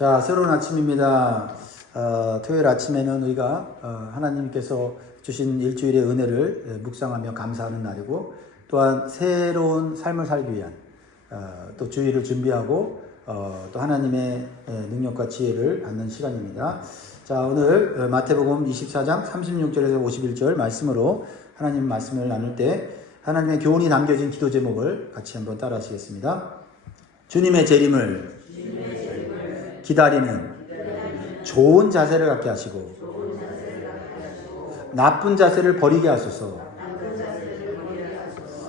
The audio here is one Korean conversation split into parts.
자, 새로운 아침입니다. 토요일 아침에는 우리가 하나님께서 주신 일주일의 은혜를 묵상하며 감사하는 날이고, 또한 새로운 삶을 살기 위한 또 주일을 준비하고 또 하나님의 능력과 지혜를 받는 시간입니다. 자, 오늘 마태복음 24장 36절에서 51절 말씀으로 하나님 말씀을 나눌 때 하나님의 교훈이 담겨진 기도 제목을 같이 한번 따라 하시겠습니다. 주님의 재림을 기다리는 좋은 자세를 갖게 하시고 나쁜 자세를 버리게 하소서.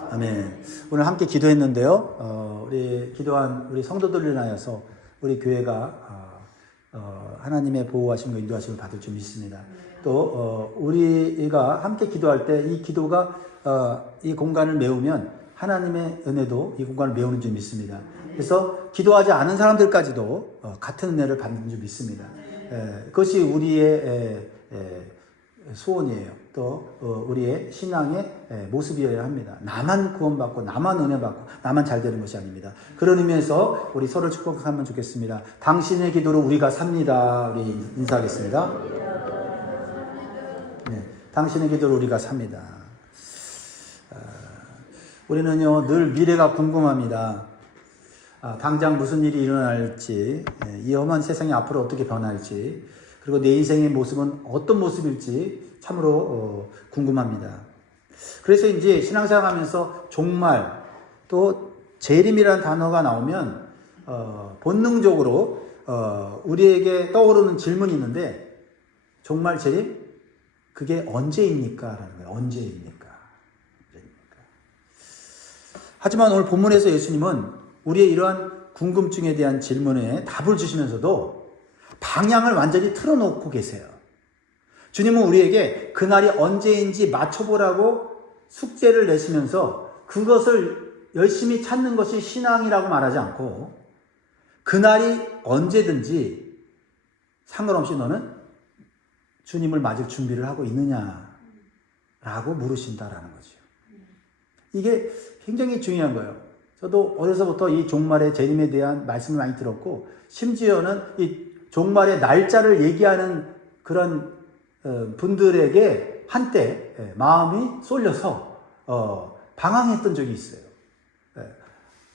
아멘. 오늘 함께 기도했는데요. 우리 기도한 우리 성도들을 인하여서 우리 교회가 하나님의 보호하심과 인도하심을 받을 줄 믿습니다. 또 우리가 함께 기도할 때 이 기도가 이 공간을 메우면 하나님의 은혜도 이 공간을 메우는 줄 믿습니다. 그래서 기도하지 않은 사람들까지도 같은 은혜를 받는 줄 믿습니다. 그것이 우리의 소원이에요. 또 우리의 신앙의 모습이어야 합니다. 나만 구원받고 나만 은혜받고 나만 잘 되는 것이 아닙니다. 그런 의미에서 우리 서로 축복하면 좋겠습니다. 당신의 기도로 우리가 삽니다. 우리 인사하겠습니다. 네, 당신의 기도로 우리가 삽니다. 우리는요 늘 미래가 궁금합니다. 당장 무슨 일이 일어날지, 이 험한 세상이 앞으로 어떻게 변할지, 그리고 내 인생의 모습은 어떤 모습일지 참으로 궁금합니다. 그래서 이제 신앙생활 하면서 종말, 또 재림이라는 단어가 나오면 본능적으로 우리에게 떠오르는 질문이 있는데, 종말 재림? 그게 언제입니까? 라는 거예요. 언제입니까? 하지만 오늘 본문에서 예수님은 우리의 이러한 궁금증에 대한 질문에 답을 주시면서도 방향을 완전히 틀어놓고 계세요. 주님은 우리에게 그날이 언제인지 맞춰보라고 숙제를 내시면서 그것을 열심히 찾는 것이 신앙이라고 말하지 않고, 그날이 언제든지 상관없이 너는 주님을 맞을 준비를 하고 있느냐라고 물으신다라는 거죠. 이게 굉장히 중요한 거예요. 저도 어려서부터 이 종말의 재림에 대한 말씀을 많이 들었고, 심지어는 이 종말의 날짜를 얘기하는 그런 분들에게 한때 마음이 쏠려서 방황했던 적이 있어요.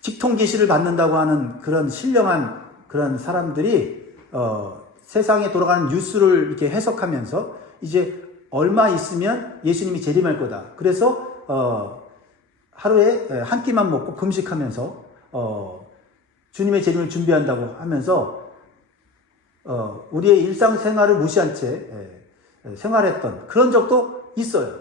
직통계시를 받는다고 하는 그런 신령한 그런 사람들이 세상에 돌아가는 뉴스를 이렇게 해석하면서 이제 얼마 있으면 예수님이 재림할 거다. 그래서 하루에 한 끼만 먹고 금식하면서 주님의 재림을 준비한다고 하면서 우리의 일상생활을 무시한 채 생활했던 그런 적도 있어요.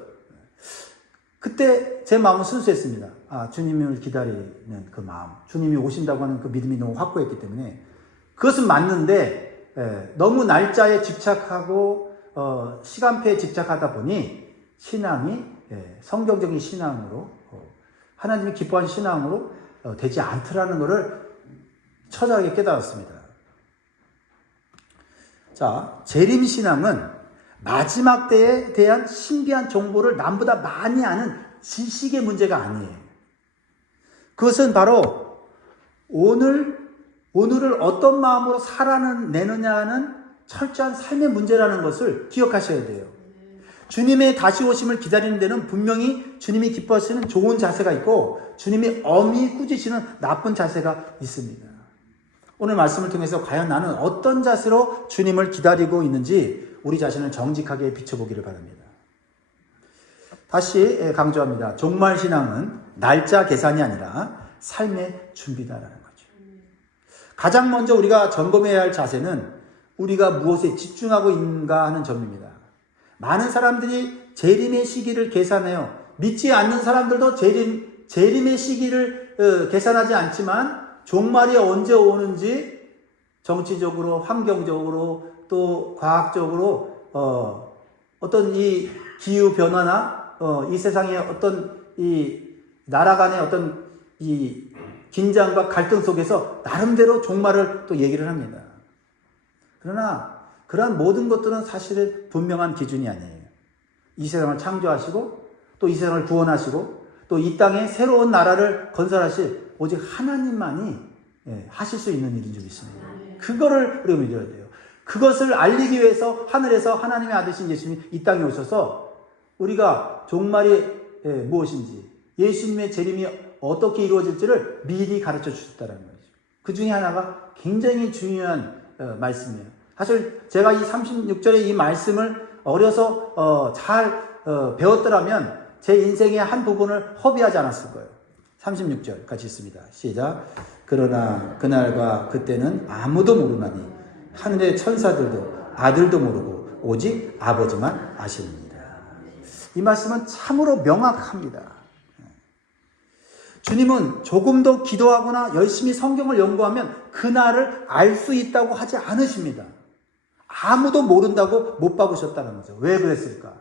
그때 제 마음은 순수했습니다. 주님을 기다리는 그 마음, 주님이 오신다고 하는 그 믿음이 너무 확고했기 때문에. 그것은 맞는데 너무 날짜에 집착하고 시간표에 집착하다 보니 신앙이 성경적인 신앙으로, 하나님이 기뻐하는 신앙으로 되지 않더라는 것을 처절하게 깨달았습니다. 자, 재림신앙은 마지막 때에 대한 신비한 정보를 남보다 많이 아는 지식의 문제가 아니에요. 그것은 바로 오늘을 어떤 마음으로 살아내느냐는 철저한 삶의 문제라는 것을 기억하셔야 돼요. 주님의 다시 오심을 기다리는 데는 분명히 주님이 기뻐하시는 좋은 자세가 있고, 주님이 엄히 꾸짖으시는 나쁜 자세가 있습니다. 오늘 말씀을 통해서 과연 나는 어떤 자세로 주님을 기다리고 있는지 우리 자신을 정직하게 비춰보기를 바랍니다. 다시 강조합니다. 종말신앙은 날짜 계산이 아니라 삶의 준비다라는 거죠. 가장 먼저 우리가 점검해야 할 자세는 우리가 무엇에 집중하고 있는가 하는 점입니다. 많은 사람들이 재림의 시기를 계산해요. 믿지 않는 사람들도 재림의 시기를 계산하지 않지만 종말이 언제 오는지 정치적으로, 환경적으로, 또 과학적으로 어떤 이 기후 변화나 이 세상의 어떤 이 나라 간의 어떤 이 긴장과 갈등 속에서 나름대로 종말을 또 얘기를 합니다. 그러나 그러한 모든 것들은 사실은 분명한 기준이 아니에요. 이 세상을 창조하시고 또 이 세상을 구원하시고 또 이 땅에 새로운 나라를 건설하실 오직 하나님만이 하실 수 있는 일인 줄 믿습니다. 그거를 우리가 믿어야 돼요. 그것을 알리기 위해서 하늘에서 하나님의 아들신 예수님이 이 땅에 오셔서 우리가 종말이 무엇인지, 예수님의 재림이 어떻게 이루어질지를 미리 가르쳐 주셨다는 거죠. 그 중에 하나가 굉장히 중요한 말씀이에요. 사실 제가 이 36절의 이 말씀을 어려서 잘 배웠더라면 제 인생의 한 부분을 허비하지 않았을 거예요. 36절 같이 읽습니다. 시작. 그러나 그날과 그때는 아무도 모르나니 하늘의 천사들도 아들도 모르고 오직 아버지만 아십니다. 이 말씀은 참으로 명확합니다. 주님은 조금 더 기도하거나 열심히 성경을 연구하면 그날을 알 수 있다고 하지 않으십니다. 아무도 모른다고 못 박으셨다는 거죠. 왜 그랬을까?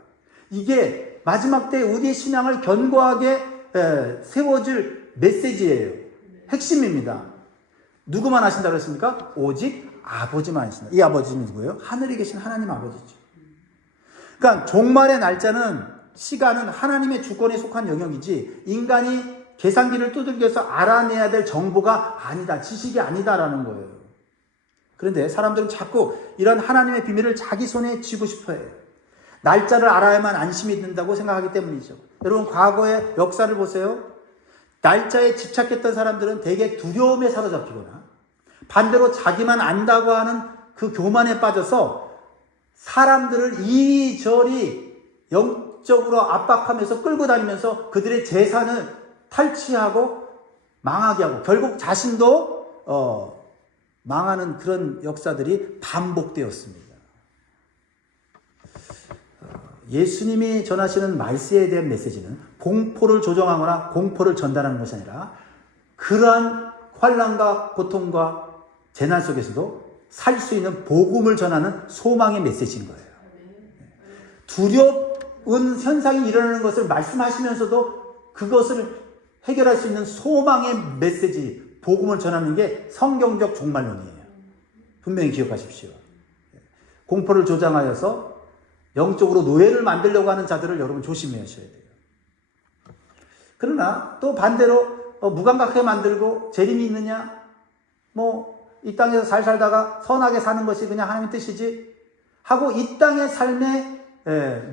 이게 마지막 때 우리의 신앙을 견고하게 세워줄 메시지예요. 핵심입니다. 누구만 아신다고 했습니까? 오직 아버지만 아신다. 이 아버지는 누구예요? 하늘에 계신 하나님 아버지죠. 그러니까 종말의 날짜는, 시간은 하나님의 주권에 속한 영역이지 인간이 계산기를 두들겨 해서 알아내야 될 정보가 아니다, 지식이 아니다라는 거예요. 그런데 사람들은 자꾸 이런 하나님의 비밀을 자기 손에 쥐고 싶어 해요. 날짜를 알아야만 안심이 든다고 생각하기 때문이죠. 여러분, 과거의 역사를 보세요. 날짜에 집착했던 사람들은 대개 두려움에 사로잡히거나 반대로 자기만 안다고 하는 그 교만에 빠져서 사람들을 이리저리 영적으로 압박하면서 끌고 다니면서 그들의 재산을 탈취하고 망하게 하고 결국 자신도 망하는 그런 역사들이 반복되었습니다. 예수님이 전하시는 말세에 대한 메시지는 공포를 조정하거나 공포를 전달하는 것이 아니라 그러한 환난과 고통과 재난 속에서도 살 수 있는 복음을 전하는 소망의 메시지인 거예요. 두려운 현상이 일어나는 것을 말씀하시면서도 그것을 해결할 수 있는 소망의 메시지, 복음을 전하는 게 성경적 종말론이에요. 분명히 기억하십시오. 공포를 조장하여서 영적으로 노예를 만들려고 하는 자들을 여러분 조심하셔야 돼요. 그러나 또 반대로 무감각하게 만들고 재림이 있느냐? 이 땅에서 잘 살다가 선하게 사는 것이 그냥 하나님의 뜻이지? 하고 이 땅의 삶에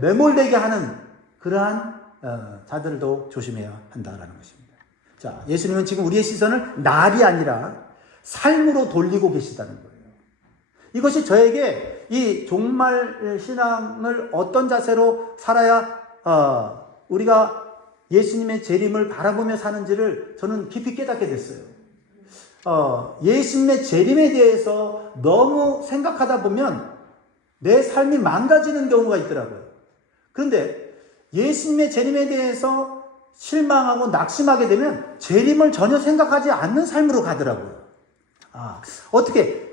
매몰되게 하는 그러한 자들도 조심해야 한다라는 것입니다. 자, 예수님은 지금 우리의 시선을 날이 아니라 삶으로 돌리고 계시다는 거예요. 이것이 저에게 이 종말 신앙을 어떤 자세로 살아야 우리가 예수님의 재림을 바라보며 사는지를 저는 깊이 깨닫게 됐어요. 예수님의 재림에 대해서 너무 생각하다 보면 내 삶이 망가지는 경우가 있더라고요. 그런데 예수님의 재림에 대해서 실망하고 낙심하게 되면 재림을 전혀 생각하지 않는 삶으로 가더라고요. 어떻게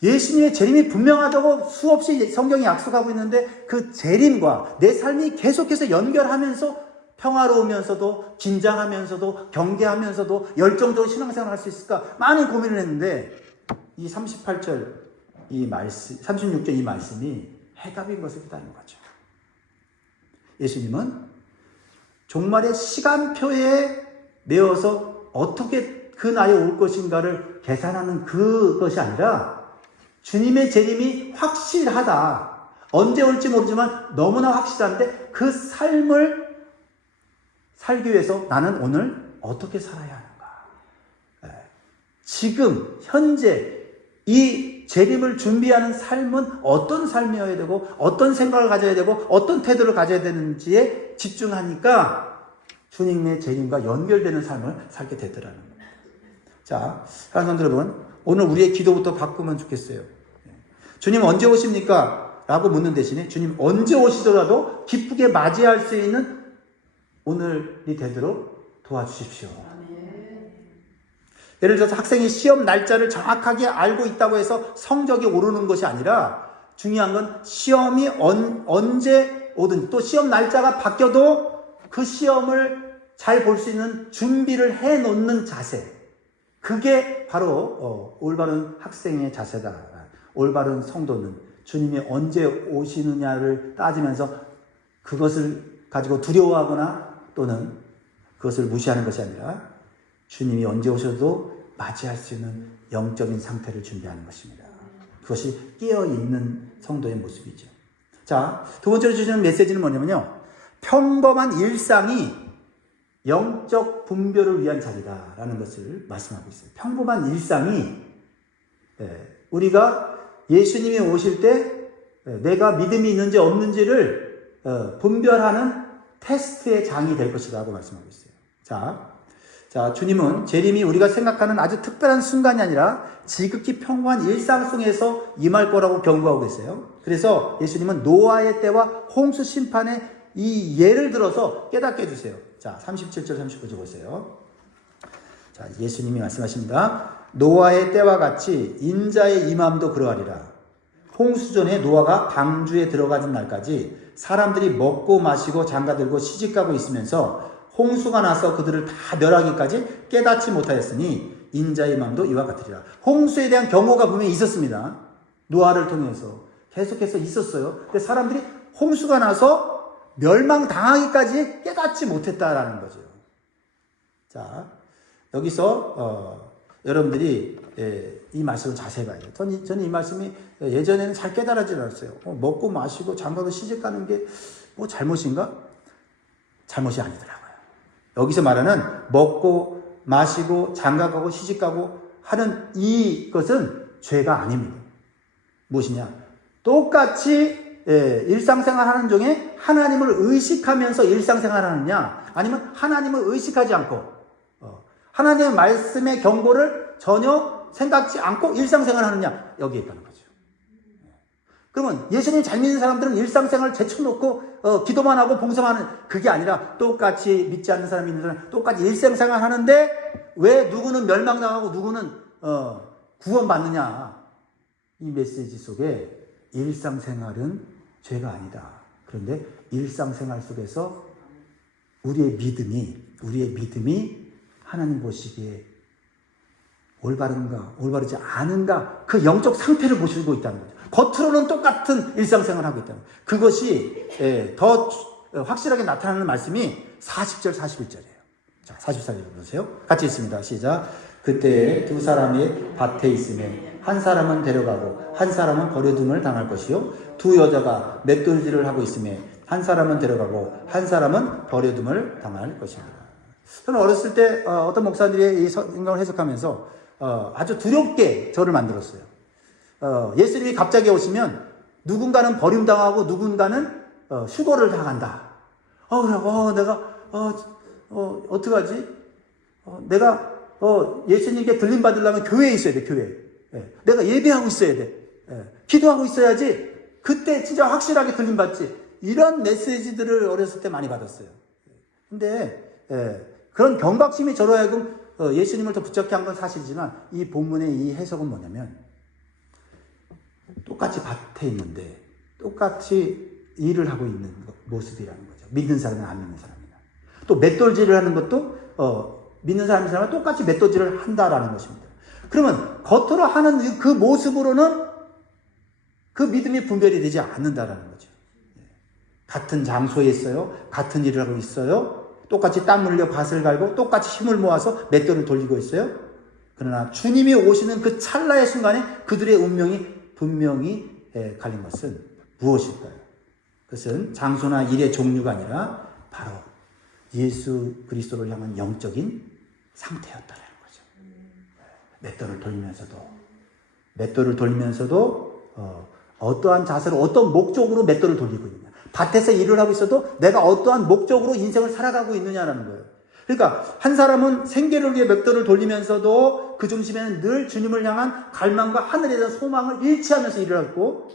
예수님의 재림이 분명하다고 수없이 성경이 약속하고 있는데 그 재림과 내 삶이 계속해서 연결하면서 평화로우면서도 긴장하면서도 경계하면서도 열정적으로 신앙생활을 할 수 있을까 많은 고민을 했는데 이 38절 이 말씀, 36절 이 말씀이 해답인 것을 깨닫는 거죠. 예수님은 종말의 시간표에 매어서 어떻게 그 날이 올 것인가를 계산하는 그것이 아니라 주님의 재림이 확실하다. 언제 올지 모르지만 너무나 확실한데 그 삶을 살기 위해서 나는 오늘 어떻게 살아야 하는가. 지금 현재 이 재림을 준비하는 삶은 어떤 삶이어야 되고 어떤 생각을 가져야 되고 어떤 태도를 가져야 되는지에 집중하니까 주님의 재림과 연결되는 삶을 살게 되더라는 겁니다. 자, 사랑하는 여러분, 오늘 우리의 기도부터 바꾸면 좋겠어요. 주님 언제 오십니까? 라고 묻는 대신에 주님 언제 오시더라도 기쁘게 맞이할 수 있는 오늘이 되도록 도와주십시오. 예를 들어서 학생이 시험 날짜를 정확하게 알고 있다고 해서 성적이 오르는 것이 아니라 중요한 건 시험이 언제 오든 또 시험 날짜가 바뀌어도 그 시험을 잘 볼 수 있는 준비를 해놓는 자세. 그게 바로 올바른 학생의 자세다. 올바른 성도는 주님이 언제 오시느냐를 따지면서 그것을 가지고 두려워하거나 또는 그것을 무시하는 것이 아니라 주님이 언제 오셔도 맞이할 수 있는 영적인 상태를 준비하는 것입니다. 그것이 깨어있는 성도의 모습이죠. 자, 두 번째로 주시는 메시지는 뭐냐면요. 평범한 일상이 영적 분별을 위한 자리다라는 것을 말씀하고 있어요. 평범한 일상이 우리가 예수님이 오실 때 내가 믿음이 있는지 없는지를 분별하는 테스트의 장이 될 것이라고 말씀하고 있어요. 자, 주님은 재림이 우리가 생각하는 아주 특별한 순간이 아니라 지극히 평범한 일상 속에서 임할 거라고 경고하고 있어요. 그래서 예수님은 노아의 때와 홍수 심판의 이 예를 들어서 깨닫게 해주세요. 자, 37절 39절 보세요. 자, 예수님이 말씀하십니다. 노아의 때와 같이 인자의 임함도 그러하리라. 홍수 전에 노아가 방주에 들어가는 날까지 사람들이 먹고 마시고 장가들고 시집가고 있으면서 홍수가 나서 그들을 다 멸하기까지 깨닫지 못하였으니 인자의 임함도 이와 같으리라. 홍수에 대한 경고가 분명히 있었습니다. 노아를 통해서 계속해서 있었어요. 근데 사람들이 홍수가 나서 멸망당하기까지 깨닫지 못했다라는 거죠. 자, 여기서 여러분들이 이 말씀을 자세히 봐야 돼요. 저는 이 말씀이 예전에는 잘 깨달아지지 않았어요. 먹고 마시고 장가도 시집 가는 게 뭐 잘못인가? 잘못이 아니더라고요. 여기서 말하는 먹고 마시고 장가가고 시집가고 하는 이것은 죄가 아닙니다. 무엇이냐? 똑같이 일상생활 하는 중에 하나님을 의식하면서 일상생활 하느냐, 아니면 하나님을 의식하지 않고 하나님의 말씀의 경고를 전혀 생각지 않고 일상생활 하느냐, 여기에 있다는 거죠. 그러면 예수님 잘 믿는 사람들은 일상생활을 제쳐놓고 기도만 하고 봉사만 하는, 그게 아니라 똑같이 믿지 않는 사람이 있는 사람 똑같이 일상생활 하는데 왜 누구는 멸망당하고 누구는 구원받느냐, 이 메시지 속에 일상생활은 죄가 아니다. 그런데 일상생활 속에서 우리의 믿음이 하나님 보시기에 올바른가 올바르지 않은가, 그 영적 상태를 보시고 있다는 거죠. 겉으로는 똑같은 일상생활을 하고 있다는 거죠. 그것이 더 확실하게 나타나는 말씀이 40절 41절이에요. 자, 44절 보세요. 같이 읽습니다. 시작. 그때 두 사람이 밭에 있으면 한 사람은 데려가고 한 사람은 버려둠을 당할 것이요, 두 여자가 맷돌질을 하고 있으면 한 사람은 데려가고 한 사람은 버려둠을 당할 것입니다. 저는 어렸을 때 어떤 목사들이 이 성경을 해석하면서 아주 두렵게 저를 만들었어요. 예수님이 갑자기 오시면 누군가는 버림당하고 누군가는 휴거를 당한다. 그러고 내가 어떡하지? 내가 예수님께 들림 받으려면 교회에 있어야 돼. 교회. 내가 예배하고 있어야 돼. 기도하고 있어야지. 그때 진짜 확실하게 들림 받지. 이런 메시지들을 어렸을 때 많이 받았어요. 근데 그런 경각심이 저로 하여금 예수님을 더 붙잡게 한 건 사실이지만, 이 본문의 이 해석은 뭐냐면, 똑같이 밭에 있는데 똑같이 일을 하고 있는 모습이라는 거죠. 믿는 사람은 안 믿는 사람이나. 또 맷돌질을 하는 것도 믿는 사람이랑 똑같이 맷돌질을 한다라는 것입니다. 그러면 겉으로 하는 그 모습으로는 그 믿음이 분별이 되지 않는다라는 거죠. 같은 장소에 있어요. 같은 일을 하고 있어요. 똑같이 땀 흘려 밭을 갈고 똑같이 힘을 모아서 맷돌을 돌리고 있어요. 그러나 주님이 오시는 그 찰나의 순간에 그들의 운명이 분명히 갈린 것은 무엇일까요? 그것은 장소나 일의 종류가 아니라 바로 예수 그리스도를 향한 영적인 상태였다는 거죠. 맷돌을 돌리면서도 어떠한 자세로 어떤 목적으로 맷돌을 돌리고 있느냐, 밭에서 일을 하고 있어도 내가 어떠한 목적으로 인생을 살아가고 있느냐라는 거예요. 그러니까 한 사람은 생계를 위해 맷돌을 돌리면서도 그 중심에는 늘 주님을 향한 갈망과 하늘에 대한 소망을 일치하면서 일을 하고,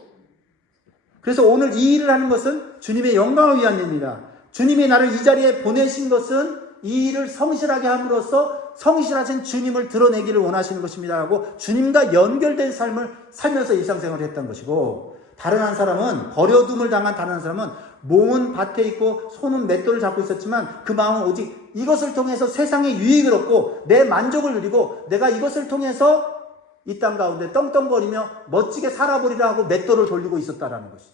그래서 오늘 이 일을 하는 것은 주님의 영광을 위한 일입니다. 주님이 나를 이 자리에 보내신 것은 이 일을 성실하게 함으로써 성실하신 주님을 드러내기를 원하시는 것입니다 하고 주님과 연결된 삶을 살면서 일상생활을 했던 것이고, 다른 한 사람은 버려둠을 당한 다른 한 사람은 몸은 밭에 있고 손은 맷돌을 잡고 있었지만 그 마음은 오직 이것을 통해서 세상의 유익을 얻고 내 만족을 누리고 내가 이것을 통해서 이 땅 가운데 떵떵거리며 멋지게 살아보리라 하고 맷돌을 돌리고 있었다라는 것이죠.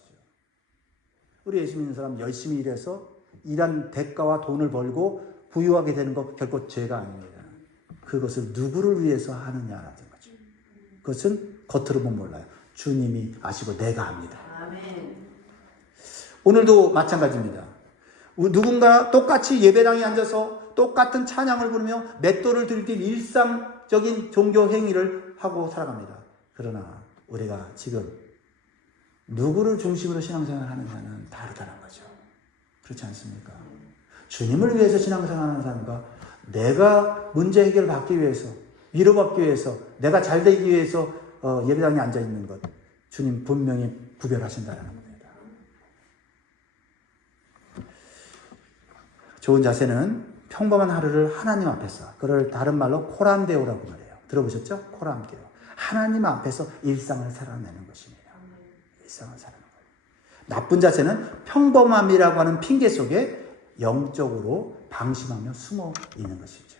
우리 예수 믿는 사람 열심히 일해서 일한 대가와 돈을 벌고 부유하게 되는 것 결코 죄가 아닙니다. 그것을 누구를 위해서 하느냐라는 거죠. 그것은 겉으로 보면 몰라요. 주님이 아시고 내가 합니다. 아멘. 오늘도 마찬가지입니다. 누군가 똑같이 예배당에 앉아서 똑같은 찬양을 부르며 맷돌을 들तील 일상적인 종교 행위를 하고 살아갑니다. 그러나 우리가 지금 누구를 중심으로 신앙생활을 하느냐는 다르다는 거죠. 그렇지 않습니까? 주님을 위해서 신앙생활하는 사람과 내가 문제 해결을 받기 위해서, 위로받기 위해서, 내가 잘 되기 위해서 예배당에 앉아있는 것, 주님 분명히 구별하신다는 겁니다. 좋은 자세는 평범한 하루를 하나님 앞에서, 그걸 다른 말로 코람데오라고 말해요. 들어보셨죠? 코람데오. 하나님 앞에서 일상을 살아내는 것입니다. 일상을 살아내는 거예요. 나쁜 자세는 평범함이라고 하는 핑계 속에 영적으로 방심하며 숨어 있는 것이죠.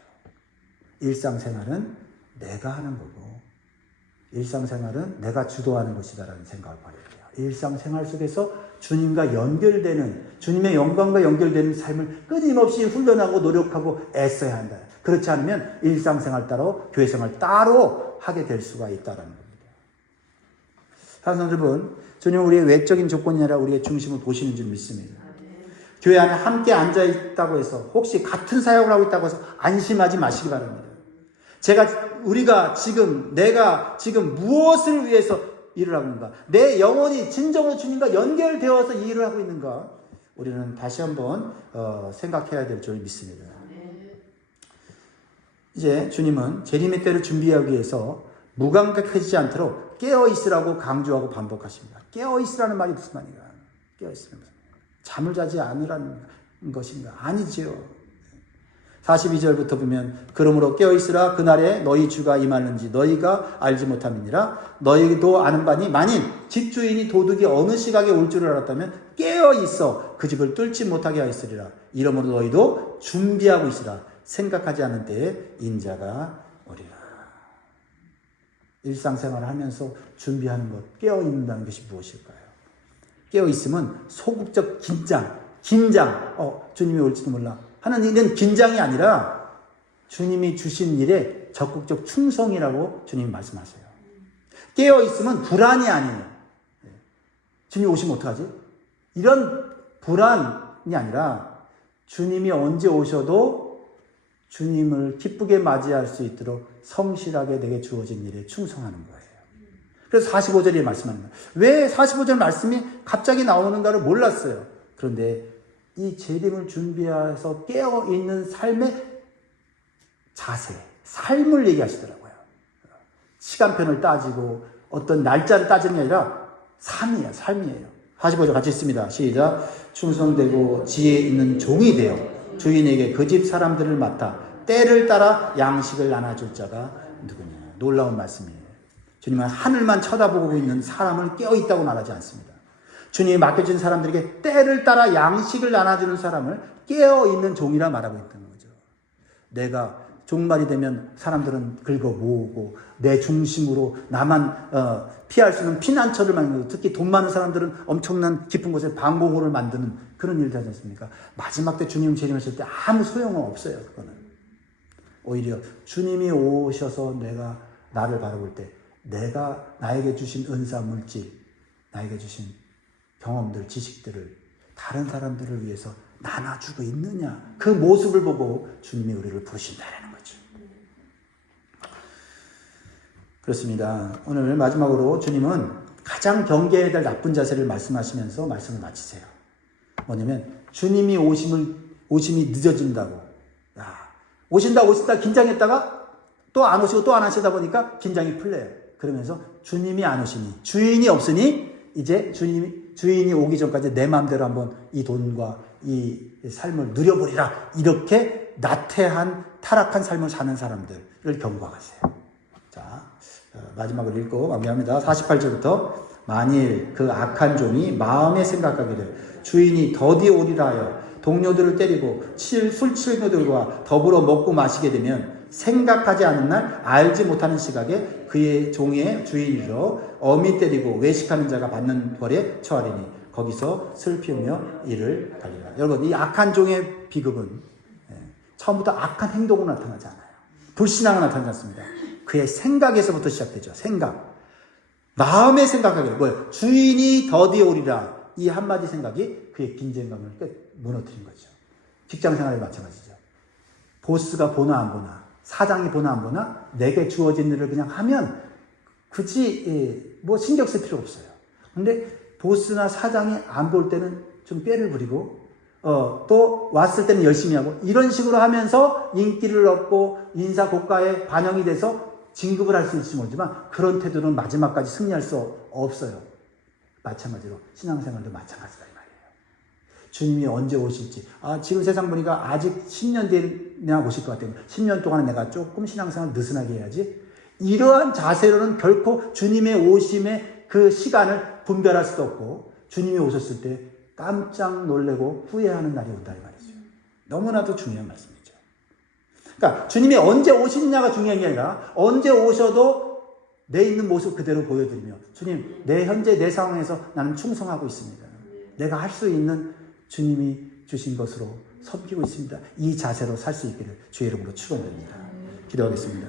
일상생활은 내가 하는 거고, 일상생활은 내가 주도하는 것이다라는 생각을 버려야 돼요. 일상생활 속에서 주님과 연결되는, 주님의 영광과 연결되는 삶을 끊임없이 훈련하고 노력하고 애써야 한다. 그렇지 않으면 일상생활 따로 교회생활 따로 하게 될 수가 있다는 겁니다. 사랑하는 여러분, 주님은 우리의 외적인 조건이 아니라 우리의 중심을 보시는 줄 믿습니다. 교회 안에 함께 앉아있다고 해서, 혹시 같은 사역을 하고 있다고 해서 안심하지 마시기 바랍니다. 내가 지금 무엇을 위해서 일을 하고 있는가? 내 영혼이 진정으로 주님과 연결되어서 이 일을 하고 있는가? 우리는 다시 한번 생각해야 될 줄 믿습니다. 이제 주님은 재림의 때를 준비하기 위해서 무감각해지지 않도록 깨어있으라고 강조하고 반복하십니다. 깨어있으라는 말이 무슨 말인가? 깨어있으라는 말이에요. 잠을 자지 않으라는 것인가? 아니지요. 42절부터 보면 그러므로 깨어있으라. 그날에 너희 주가 임하는지 너희가 알지 못함이니라. 너희도 아는 바니 만일 집주인이 도둑이 어느 시각에 올 줄을 알았다면 깨어있어 그 집을 뚫지 못하게 하였으리라. 이러므로 너희도 준비하고 있으라. 생각하지 않은 때에 인자가 오리라. 일상생활을 하면서 준비하는 것, 깨어있는다는 것이 무엇일까요? 깨어있으면 소극적 긴장, 주님이 올지도 몰라 하는 일은 긴장이 아니라 주님이 주신 일에 적극적 충성이라고 주님이 말씀하세요. 깨어있으면 불안이 아니에요. 주님이 오시면 어떡하지? 이런 불안이 아니라 주님이 언제 오셔도 주님을 기쁘게 맞이할 수 있도록 성실하게 내게 주어진 일에 충성하는 거예요. 그래서 45절에 말씀하는 거예요. 왜 45절 말씀이 갑자기 나오는가를 몰랐어요. 그런데 이 재림을 준비해서 깨어있는 삶의 자세, 삶을 얘기하시더라고요. 시간편을 따지고 어떤 날짜를 따지는 게 아니라 삶이에요. 45절 같이 읽습니다. 시작. 충성되고 지혜 있는 종이 되어 주인에게 그 집 사람들을 맡아 때를 따라 양식을 나눠줄 자가 누구냐. 놀라운 말씀이에요. 주님은 하늘만 쳐다보고 있는 사람을 깨어있다고 말하지 않습니다. 주님이 맡겨진 사람들에게 때를 따라 양식을 나눠주는 사람을 깨어있는 종이라 말하고 있다는 거죠. 내가 종말이 되면 사람들은 긁어 모으고 내 중심으로 나만 피할 수 있는 피난처를 만들고, 특히 돈 많은 사람들은 엄청난 깊은 곳에 방공호를 만드는 그런 일들 하지 않습니까? 마지막 때 주님 재림하실 때 아무 소용은 없어요. 그거는 오히려 주님이 오셔서 내가 나를 바라볼 때 내가 나에게 주신 은사 물질, 나에게 주신 경험들, 지식들을 다른 사람들을 위해서 나눠주고 있느냐, 그 모습을 보고 주님이 우리를 부르신다는 거죠. 그렇습니다. 오늘 마지막으로 주님은 가장 경계해야 될 나쁜 자세를 말씀하시면서 말씀을 마치세요. 뭐냐면 주님이 오심이 늦어진다고. 오신다 긴장했다가 또 안 오시고 또 안 하시다 보니까 긴장이 풀려요. 그러면서 주님이 안 오시니, 주인이 없으니 이제 주인이 오기 전까지 내 마음대로 한번 이 돈과 이 삶을 누려보리라. 이렇게 나태한 타락한 삶을 사는 사람들을 경고하세요. 자, 마지막으로 읽고 마무리합니다. 48절부터 만일 그 악한 종이 마음에 생각하기를 주인이 더디 오리라 하여 동료들을 때리고 술 친구들과 더불어 먹고 마시게 되면 생각하지 않은 날 알지 못하는 시각에 그의 종의 주인이로 어미 때리고 외식하는 자가 받는 벌에 처하리니 거기서 슬피우며 이를 달리라. 여러분, 이 악한 종의 비극은 처음부터 악한 행동으로 나타나지 않아요. 불신앙은 나타나지 않습니다. 그의 생각에서부터 시작되죠. 생각. 마음의 생각하기를 뭐예요? 주인이 더디어 오리라. 이 한마디 생각이 그의 긴장감을 무너뜨린 거죠. 직장 생활에 마찬가지죠. 보스가 보나 안 보나, 사장이 보나 안 보나, 내게 주어진 일을 그냥 하면 굳이 뭐 신경 쓸 필요 없어요. 근데 보스나 사장이 안 볼 때는 좀 꾀를 부리고 또 왔을 때는 열심히 하고 이런 식으로 하면서 인기를 얻고 인사 고가에 반영이 돼서 진급을 할 수 있을지 모르지만 그런 태도는 마지막까지 승리할 수 없어요. 마찬가지로 신앙생활도 마찬가지다 이 말이에요. 주님이 언제 오실지 지금 세상 보니까 아직 10년 뒤에 내가 오실 것 같아요. 10년 동안 내가 조금 신앙생활 느슨하게 해야지. 이러한 자세로는 결코 주님의 오심의 그 시간을 분별할 수도 없고 주님이 오셨을 때 깜짝 놀래고 후회하는 날이 온다 이 말이죠. 너무나도 중요한 말씀이죠. 그러니까 주님이 언제 오시느냐가 중요한 게 아니라 언제 오셔도 내 있는 모습 그대로 보여드리며 주님 내 현재 내 상황에서 나는 충성하고 있습니다. 내가 할 수 있는 주님이 주신 것으로 섬기고 있습니다. 이 자세로 살 수 있기를 주의 이름으로 축원드립니다. 기도하겠습니다.